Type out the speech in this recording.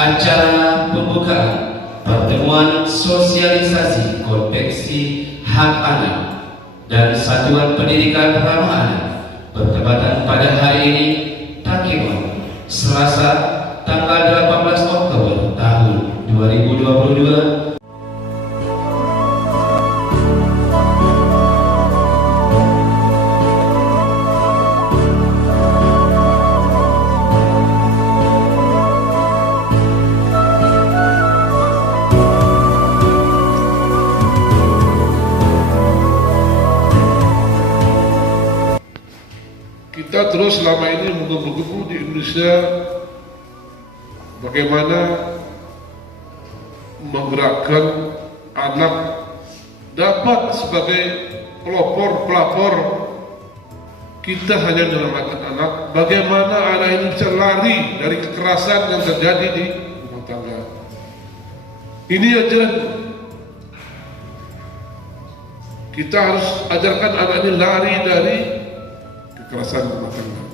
acara pembukaan pertemuan sosialisasi konveksi hak anak dan satuan pendidikan ramah anak bertepatan pada hari ini, Takimon, Selasa, tanggal 18 Oktober tahun 2022. Kita terus selama ini menggebu-gebu di Indonesia bagaimana menggerakkan anak dapat sebagai pelopor. Kita hanya menyelamatkan anak, bagaimana anak ini bisa lari dari kekerasan yang terjadi di rumah tangga. Ini ajaran kita harus ajarkan anak ini lari dari kekerasan rumah tangga.